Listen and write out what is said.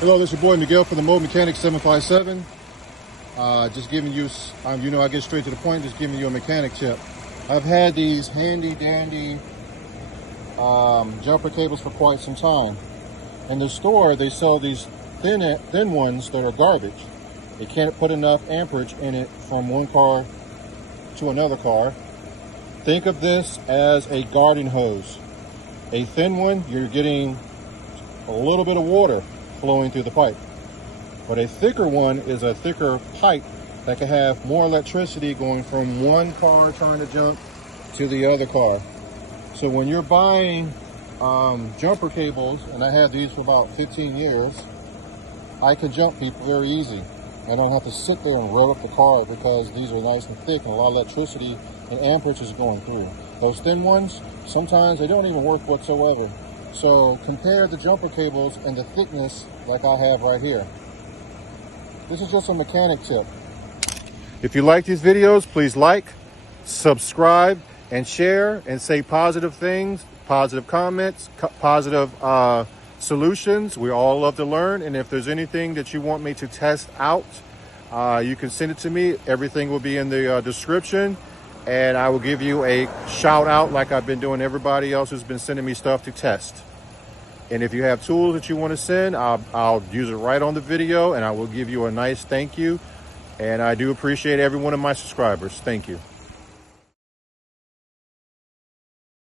Hello, this is your boy Miguel from the Mobile Mechanic 757. Just giving you, you know I get straight to the point, just giving you a mechanic tip. I've had these handy dandy jumper cables for quite some time. In the store, they sell these thin ones that are garbage. They can't put enough amperage in it from one car to another car. Think of this as a garden hose. A thin one, you're getting a little bit of water flowing through the pipe. But a thicker one is a thicker pipe that can have more electricity going from one car trying to jump to the other car. So when you're buying jumper cables, and I have these for about 15 years, I can jump people very easy. I don't have to sit there and rev up the car because these are nice and thick and a lot of electricity and amperage is going through. Those thin ones, sometimes they don't even work whatsoever. So compare the jumper cables and the thickness like I have right here. This is just a mechanic tip. If you like these videos, please like, subscribe, and share, and say positive things, positive comments, positive solutions. We all love to learn, and if there's anything that you want me to test out, you can send it to me. Everything will be in the description, and I will give you a shout out like I've been doing everybody else who's been sending me stuff to test. And if you have tools that you want to send, I'll use it right on the video, and I will give you a nice thank you. And I do appreciate every one of my subscribers. Thank you.